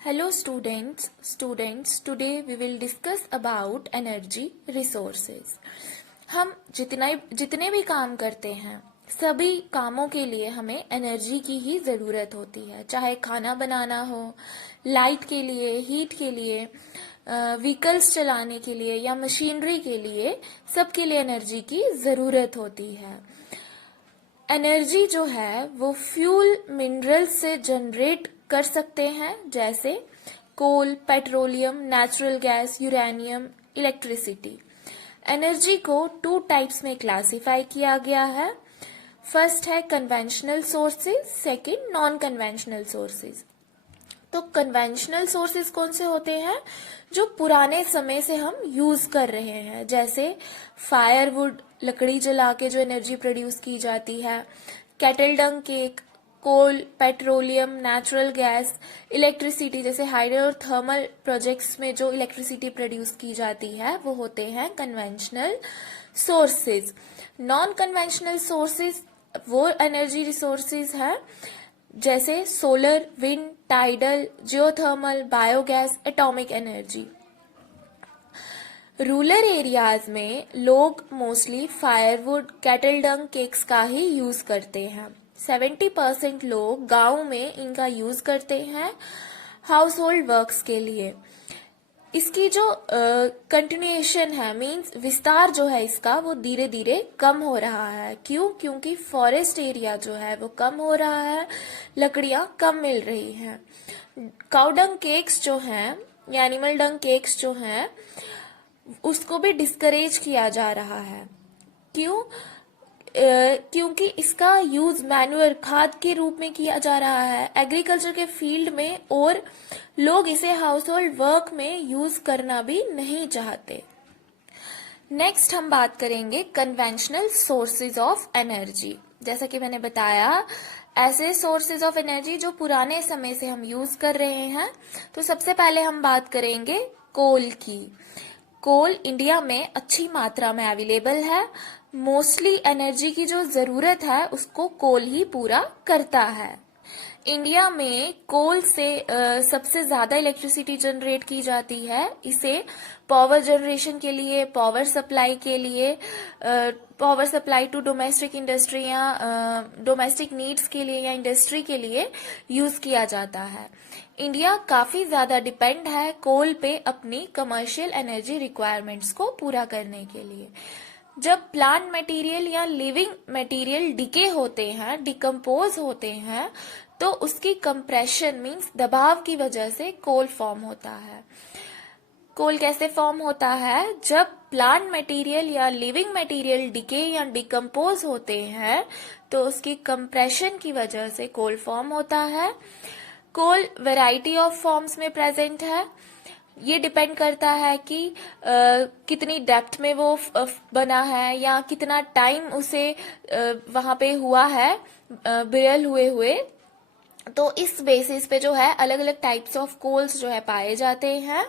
Hello students, today we will discuss about energy resources. हम जितने भी काम करते हैं सभी कामों के लिए हमें एनर्जी की ही ज़रूरत होती है, चाहे खाना बनाना हो, लाइट के लिए, हीट के लिए, व्हीकल्स चलाने के लिए या मशीनरी के लिए, सबके लिए एनर्जी की ज़रूरत होती है। एनर्जी जो है वो फ्यूल मिनरल्स से जनरेट कर सकते हैं, जैसे coal, petroleum, natural gas, uranium, electricity. Energy को 2 टाइप्स में क्लासिफाई किया गया है। फर्स्ट है conventional sources, second non conventional sources. तो कन्वेंशनल सोर्सेज कौन से होते हैं? जो पुराने समय से हम यूज कर रहे हैं, जैसे फायरवुड, लकड़ी जला के जो एनर्जी प्रोड्यूस की जाती है, केटल डंग केक, कोल, पेट्रोलियम, नेचुरल गैस, इलेक्ट्रिसिटी, जैसे हाइड्रो और थर्मल प्रोजेक्ट्स में जो इलेक्ट्रिसिटी प्रोड्यूस की जाती है वो होते हैं conventional sources. Non conventional sources वो एनर्जी रिसोर्सेज हैं जैसे solar, wind, tidal, geothermal, biogas, atomic energy. Rural areas में लोग मोस्टली फायरवुड, कैटल डंग केक्स का ही यूज करते हैं। 70% लोग गांव में इनका यूज करते हैं हाउस होल्ड वर्क्स के लिए। इसकी जो कंटिन्यूएशन है, मींस विस्तार जो है इसका, वो धीरे धीरे कम हो रहा है। क्यों? क्योंकि फॉरेस्ट एरिया जो है वो कम हो रहा है, लकड़ियां कम मिल रही हैं। काउ डंग केक्स जो हैं या एनिमल डंग केक्स जो हैं उसको भी डिस्करेज किया जा रहा है। क्यों? क्योंकि इसका यूज मैन्युअल खाद के रूप में किया जा रहा है एग्रीकल्चर के फील्ड में, और लोग इसे हाउस होल्ड वर्क में यूज करना भी नहीं चाहते। नेक्स्ट हम बात करेंगे कन्वेंशनल सोर्सेज ऑफ एनर्जी। जैसा कि मैंने बताया, ऐसे सोर्सेज ऑफ एनर्जी जो पुराने समय से हम यूज कर रहे हैं। तो सबसे पहले हम बात करेंगे कोल की। कोल इंडिया में अच्छी मात्रा में अवेलेबल है। मोस्टली एनर्जी की जो जरूरत है उसको कोल ही पूरा करता है। इंडिया में कोल से सबसे ज्यादा इलेक्ट्रिसिटी जनरेट की जाती है। इसे पावर जनरेशन के लिए, पावर सप्लाई के लिए, power supply to domestic industry या डोमेस्टिक नीड्स के लिए या इंडस्ट्री के लिए यूज किया जाता है। इंडिया काफी ज्यादा डिपेंड है कोल पे अपनी कमर्शियल एनर्जी रिक्वायरमेंट्स को पूरा करने के लिए। जब प्लांट मटेरियल या लिविंग मटेरियल डिके होते हैं, डिकम्पोज होते हैं, तो उसकी कंप्रेशन मींस दबाव की वजह से कोल फॉर्म होता है। कोल कैसे फॉर्म होता है? जब प्लांट मटेरियल या लिविंग मटेरियल डिके या डिकम्पोज होते हैं तो उसकी कंप्रेशन की वजह से कोल फॉर्म होता है। कोल वैरायटी ऑफ फॉर्म्स में प्रेजेंट है। ये डिपेंड करता है कि कितनी डेप्थ में वो बना है या कितना टाइम उसे वहां पे हुआ है बिरल हुए। तो इस बेसिस पे जो है अलग अलग टाइप्स ऑफ कोल्स जो है पाए जाते हैं।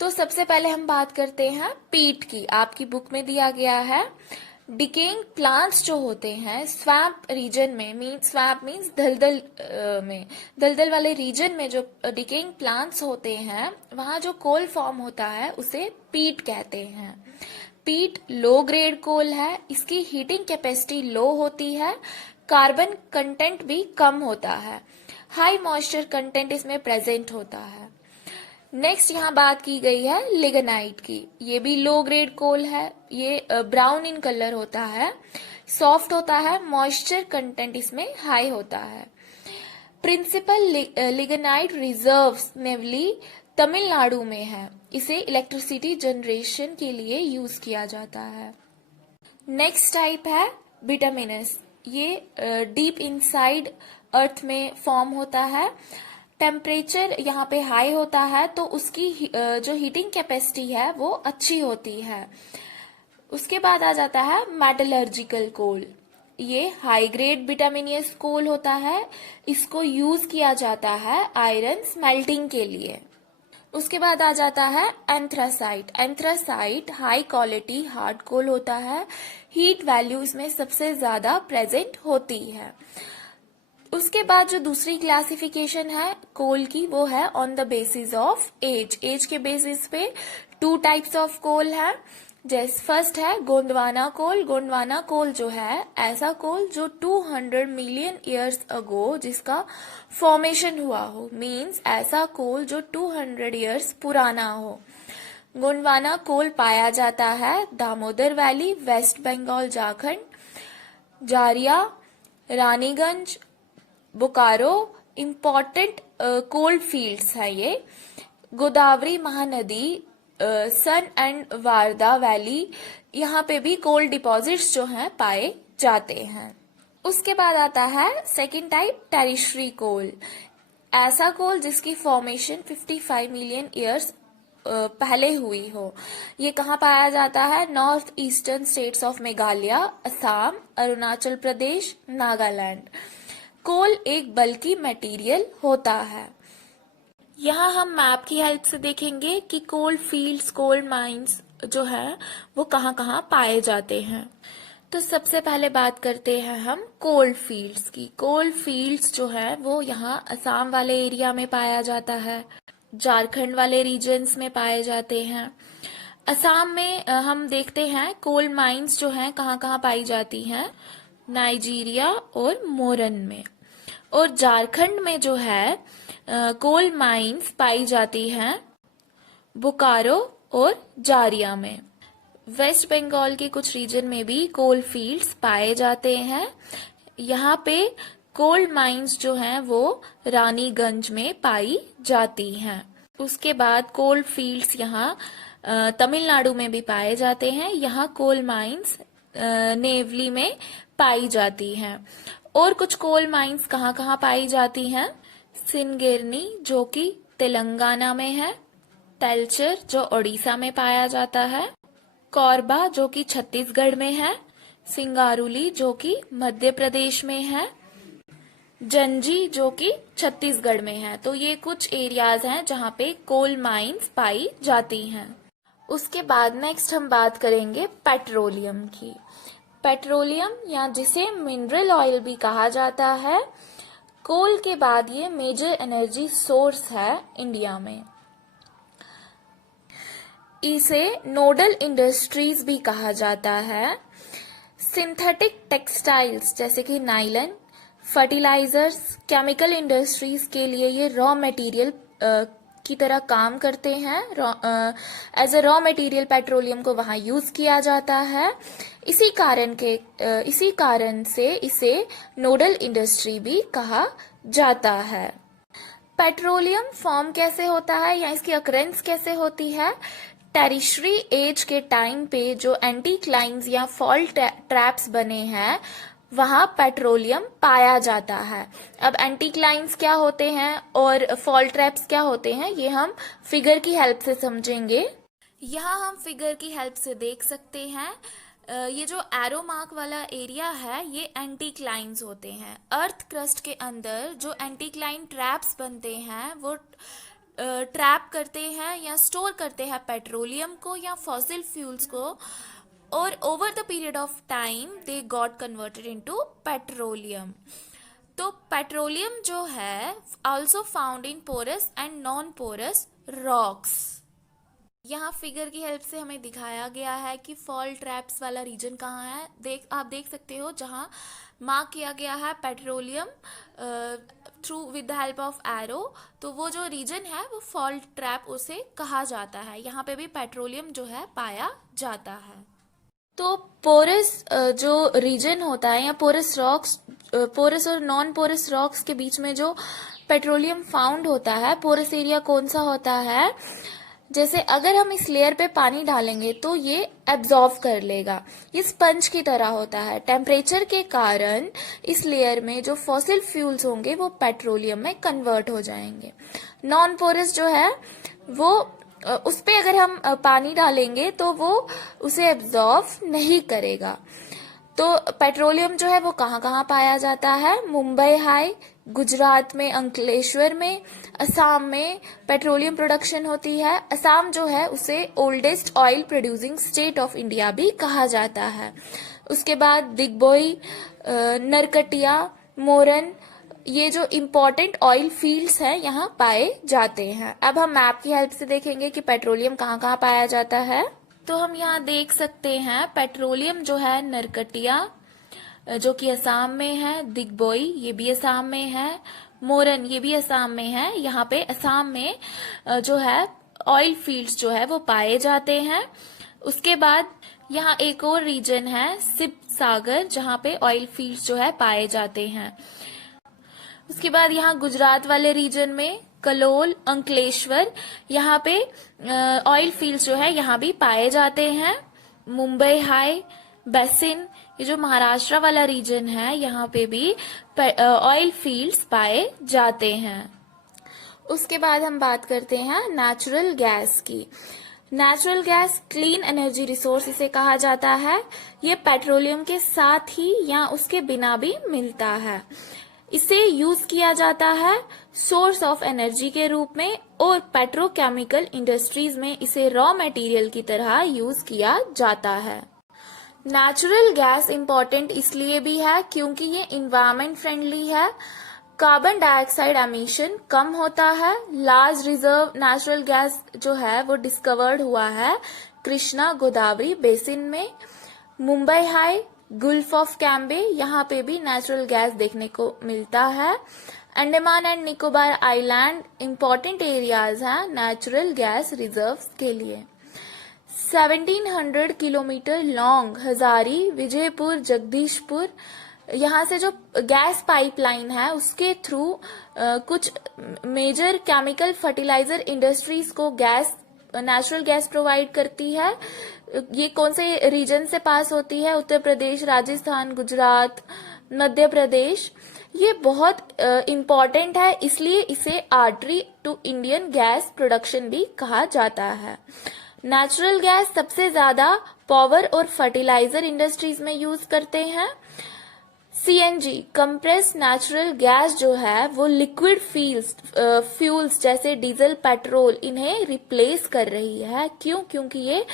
तो सबसे पहले हम बात करते हैं पीट की। आपकी बुक में दिया गया है डिकेइंग प्लांट्स जो होते हैं स्वैम्प रीजन में, स्वैम्प मीन्स दलदल में, दलदल वाले रीजन में जो डिकेइंग प्लांट्स होते हैं वहां जो कोल फॉर्म होता है उसे पीट कहते हैं। पीट लो ग्रेड कोल है। इसकी हीटिंग कैपेसिटी लो होती है। कार्बन कंटेंट भी कम होता है। हाई मॉइस्चर कंटेंट इसमें प्रेजेंट होता है। नेक्स्ट यहाँ बात की गई है लिग्नाइट की। ये भी लो ग्रेड कोल है। ये ब्राउन इन कलर होता है, सॉफ्ट होता है, मॉइस्चर कंटेंट इसमें हाई होता है। Principal lignite reserves Neyveli Tamil Nadu में है। इसे इलेक्ट्रिसिटी जनरेशन के लिए यूज किया जाता है। नेक्स्ट टाइप है बिटमिनस। ये डीप इनसाइड अर्थ में फॉर्म होता है। टेम्परेचर यहाँ पे हाई होता है तो उसकी जो हीटिंग कैपेसिटी है वो अच्छी होती है। उसके बाद आ जाता है मेटलर्जिकल कोल। ये हाई ग्रेड बिटामिनियस कोल होता है। इसको यूज किया जाता है आयरन स्मेल्टिंग के लिए। उसके बाद आ जाता है anthracite. Anthracite high quality hard coal होता है। हीट वैल्यू इसमें सबसे ज्यादा प्रेजेंट होती है। उसके बाद जो दूसरी क्लासिफिकेशन है कोल की, वो है on the basis of age. Age के बेसिस पे टू टाइप्स ऑफ कोल है। जैसे फर्स्ट है गोंडवाना कोल। गोंडवाना कोल जो है ऐसा कोल जो 200 मिलियन ईयर्स अगो जिसका फॉर्मेशन हुआ हो, मींस ऐसा कोल जो 200 ईयर्स पुराना हो। गोंडवाना कोल पाया जाता है Damodar valley, west Bengal, Jharkhand, Jharia, Raniganj, Bokaro. Important coal fields है ये। गोदावरी महानदी, सन एंड वारदा वैली, यहाँ पे भी कोल डिपॉजिट्स जो हैं पाए जाते हैं। उसके बाद आता है सेकंड टाइप टेरिशरी कोल। ऐसा कोल जिसकी फॉर्मेशन 55 मिलियन ईयर्स पहले हुई हो। ये कहाँ पाया जाता है? North eastern states of Meghalaya, Assam, Arunachal Pradesh, Nagaland. Coal एक बल्की मटेरियल होता है। यहाँ हम मैप की हेल्प से देखेंगे कि कोल फील्ड्स, कोल माइंस जो है वो कहाँ कहाँ पाए जाते हैं। तो सबसे पहले बात करते हैं हम कोल फील्ड्स की। कोल फील्ड्स जो है वो यहाँ असम वाले एरिया में पाया जाता है, झारखंड वाले रीजन्स में पाए जाते हैं। असम में हम देखते हैं कोल माइंस जो हैं कहाँ कहाँ पाई जाती हैं, नाइजीरिया और मोरन में। और झारखंड में जो है कोल माइंस पाई जाती हैं बोकारो और जारिया में। वेस्ट बंगाल के कुछ रीजन में भी कोल फील्ड्स पाए जाते हैं। यहाँ पे कोल माइंस जो हैं वो रानीगंज में पाई जाती हैं। उसके बाद कोल फील्ड्स यहाँ तमिलनाडु में भी पाए जाते हैं। यहाँ कोल माइंस नेवली में पाई जाती हैं। और कुछ कोल माइंस कहाँ कहाँ पाई जाती हैं? सिनगिरनी जो कि तेलंगाना में है, तेलचर जो ओडिशा में पाया जाता है, कोरबा जो कि छत्तीसगढ़ में है, सिंगारुली जो कि मध्य प्रदेश में है, जंजी जो कि छत्तीसगढ़ में है। तो ये कुछ एरियाज हैं जहाँ पे कोल माइंस पाई जाती हैं। उसके बाद नेक्स्ट हम बात करेंगे पेट्रोलियम की। पेट्रोलियम या जिसे मिनरल ऑयल भी कहा जाता है, कोल के बाद ये मेजर एनर्जी सोर्स है इंडिया में। इसे नोडल इंडस्ट्रीज भी कहा जाता है। सिंथेटिक टेक्सटाइल्स जैसे कि नाइलन, फर्टिलाइजर्स, केमिकल इंडस्ट्रीज के लिए ये रॉ मटेरियल की तरह काम करते हैं। As a raw material petroleum को वहां यूज किया जाता है। इसी कारण से इसे नोडल इंडस्ट्री भी कहा जाता है। पेट्रोलियम फॉर्म कैसे होता है या इसकी अकरेंस कैसे होती है? टेरिशरी एज के टाइम पे जो एंटीक्लाइन्स या फॉल्ट ट्रैप्स बने हैं वहां पेट्रोलियम पाया जाता है। अब एंटीक्लाइन्स क्या होते हैं और फॉल्ट ट्रैप्स क्या होते हैं ये हम फिगर की हेल्प से समझेंगे। यहाँ हम फिगर की हेल्प से देख सकते हैं ये जो एरो मार्क वाला एरिया है ये एंटीक्लाइन्स होते हैं। अर्थ क्रस्ट के अंदर जो एंटीक्लाइन ट्रैप्स बनते हैं वो ट्रैप करते हैं या स्टोर करते हैं पेट्रोलियम को या फॉसिल फ्यूल्स को, और over the period of time they got converted into petroleum. तो पेट्रोलियम जो है also found in porous and non porous rocks. यहाँ फिगर की हेल्प से हमें दिखाया गया है कि फॉल्ट ट्रैप्स वाला रीजन कहाँ है। आप देख सकते हो जहाँ मार्क किया गया है petroleum through with the help of arrow, तो वो जो रीजन है वो फॉल्ट ट्रैप उसे कहा जाता है। यहाँ पे भी पेट्रोलियम जो है पाया जाता है। तो पोरस जो रीजन होता है या पोरस रॉक्स, पोरस और नॉन पोरस रॉक्स के बीच में जो पेट्रोलियम फाउंड होता है, पोरस एरिया कौन सा होता है? जैसे अगर हम इस लेयर पे पानी डालेंगे तो ये एब्जॉर्व कर लेगा, ये स्पंज की तरह होता है। टेम्परेचर के कारण इस लेयर में जो फॉसिल फ्यूल्स होंगे वो पेट्रोलियम में कन्वर्ट हो जाएंगे। नॉन पोरस जो है वो उस पे अगर हम पानी डालेंगे तो वो उसे एब्जॉर्व नहीं करेगा। तो पेट्रोलियम जो है वो कहाँ कहाँ पाया जाता है? मुंबई हाई, गुजरात में अंकलेश्वर में, असम में पेट्रोलियम प्रोडक्शन होती है। असम जो है उसे oldest oil producing state of India भी कहा जाता है। उसके बाद दिग्बोई, नरकटिया, मोरन ये जो इम्पोर्टेंट ऑयल फील्ड्स हैं यहाँ पाए जाते हैं। अब हम मैप की हेल्प से देखेंगे कि पेट्रोलियम कहाँ कहाँ पाया जाता है। तो हम यहाँ देख सकते हैं पेट्रोलियम जो है नरकटिया जो कि असम में है, दिग्बोई ये भी असम में है, मोरन ये भी असम में है। यहाँ पे असम में जो है ऑयल फील्ड्स जो है वो पाए जाते हैं। उसके बाद यहाँ एक और रीजन है शिव सागर जहाँ पे ऑयल फील्ड्स जो है पाए जाते हैं। उसके बाद यहाँ गुजरात वाले रीजन में कलोल, अंकलेश्वर यहाँ पे ऑयल फील्ड्स जो है यहाँ भी पाए जाते हैं। मुंबई हाई बेसिन ये जो महाराष्ट्र वाला रीजन है यहाँ पे भी ऑयल फील्ड्स पाए जाते हैं। उसके बाद हम बात करते हैं नेचुरल गैस की। Natural gas clean energy resource इसे कहा जाता है। ये पेट्रोलियम के साथ ही या उसके बिना भी मिलता है। इसे यूज किया जाता है सोर्स ऑफ एनर्जी के रूप में और पेट्रोकेमिकल इंडस्ट्रीज में इसे रॉ मटेरियल की तरह यूज किया जाता है। नेचुरल गैस इम्पोर्टेंट इसलिए भी है क्योंकि ये इन्वायरमेंट फ्रेंडली है, कार्बन डाइऑक्साइड एमिशन कम होता है। लार्ज रिजर्व नेचुरल गैस जो है वो डिस्कवर्ड हुआ है कृष्णा गोदावरी बेसिन में। Mumbai high, Gulf of Cambay यहाँ पे भी नेचुरल गैस देखने को मिलता है। Andaman and Nicobar island important areas हैं नेचुरल गैस रिजर्व्स के लिए। 1700 किलोमीटर लॉन्ग हजारी, विजयपुर, जगदीशपुर यहाँ से जो गैस पाइपलाइन है उसके थ्रू कुछ मेजर केमिकल फर्टिलाइजर इंडस्ट्रीज को गैस नेचुरल गैस प्रोवाइड करती है। ये कौन से रीजन से पास होती है? उत्तर प्रदेश, राजस्थान, गुजरात, मध्य प्रदेश। ये बहुत इम्पोर्टेंट है इसलिए इसे artery to Indian gas production भी कहा जाता है। नेचुरल गैस सबसे ज्यादा पावर और फर्टिलाइजर इंडस्ट्रीज में यूज करते हैं। सीएनजी कंप्रेस्ड नेचुरल गैस जो है वो लिक्विड फ्यूल्स जैसे डीजल, पेट्रोल इन्हें रिप्लेस कर रही है। क्यों? क्योंकि ये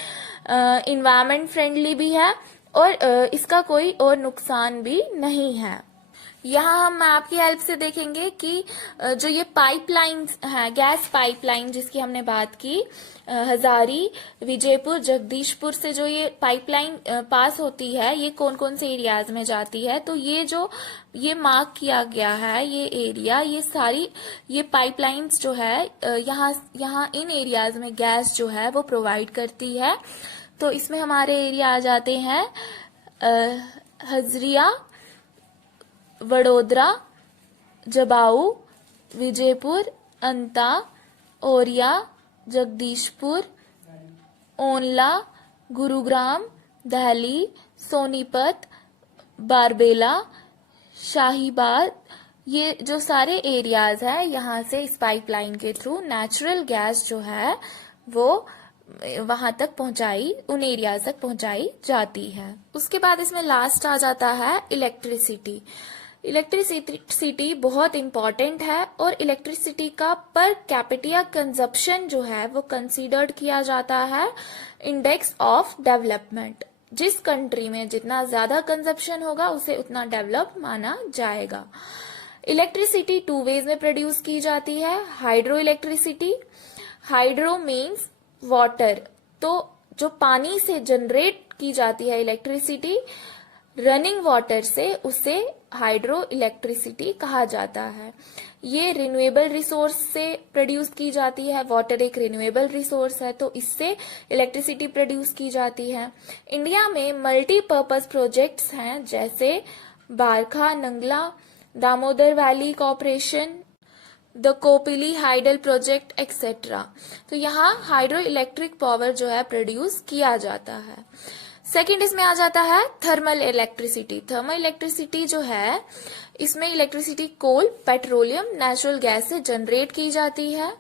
इन्वायरमेंट फ्रेंडली भी है और इसका कोई और नुकसान भी नहीं है। यहाँ हम मैप की हेल्प से देखेंगे कि जो ये पाइपलाइन है, गैस पाइपलाइन जिसकी हमने बात की, हजारी, विजयपुर, जगदीशपुर से जो ये पाइपलाइन पास होती है ये कौन कौन से एरियाज में जाती है। तो ये मार्क किया गया है ये एरिया, ये सारी ये पाइपलाइंस जो है यहाँ इन एरियाज में गैस जो है वो प्रोवाइड करती है। तो इसमें हमारे एरिया आ जाते हैं हजरिया, वडोदरा, जबाऊ, विजयपुर, अंता, ओरिया, जगदीशपुर, ओनला, गुरुग्राम, दहली, सोनीपत, बारबेला, शाहीबाद। ये जो सारे एरियाज है यहाँ से इस पाइपलाइन के थ्रू नेचुरल गैस जो है वो वहां तक पहुंचाई, उन एरियाज तक पहुंचाई जाती है। उसके बाद इसमें लास्ट आ जाता है इलेक्ट्रिसिटी। इलेक्ट्रिसिटी बहुत इंपॉर्टेंट है और इलेक्ट्रिसिटी का पर कैपिटा कंजप्शन जो है वो कंसीडर्ड किया जाता है इंडेक्स ऑफ डेवलपमेंट। जिस कंट्री में जितना ज्यादा कंजप्शन होगा उसे उतना डेवलप माना जाएगा। इलेक्ट्रिसिटी 2 वेज में प्रोड्यूस की जाती है। Hydro electricity, hydro means water, तो जो पानी से जनरेट की जाती है इलेक्ट्रिसिटी रनिंग वाटर से, उसे हाइड्रो इलेक्ट्रिसिटी कहा जाता है। ये रिन्यूएबल रिसोर्स से प्रोड्यूस की जाती है। वाटर एक रिन्यूएबल रिसोर्स है तो इससे इलेक्ट्रिसिटी प्रोड्यूस की जाती है। इंडिया में मल्टीपर्पज प्रोजेक्ट्स हैं जैसे बारखा, Nangal, Damodar valley corporation, the Kopili hydel project etcetera. तो यहाँ हाइड्रो इलेक्ट्रिक पावर जो है प्रोड्यूस किया जाता है। सेकंड इसमें आ जाता है थर्मल इलेक्ट्रिसिटी। थर्मल इलेक्ट्रिसिटी जो है इसमें इलेक्ट्रिसिटी कोल, पेट्रोलियम, नेचुरल गैस से जनरेट की जाती है।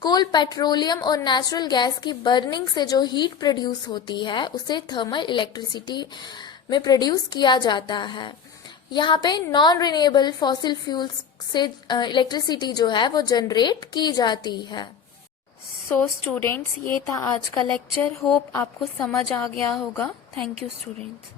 कोल, पेट्रोलियम और नेचुरल गैस की बर्निंग से जो हीट प्रोड्यूस होती है उसे थर्मल इलेक्ट्रिसिटी में प्रोड्यूस किया जाता है। यहाँ पे नॉन रिन्यूएबल फॉसिल फ्यूल्स से इलेक्ट्रिसिटी जो है वो जनरेट की जाती है। सो स्टूडेंट्स, ये था आज का लेक्चर। होप आपको समझ आ गया होगा। Thank you students.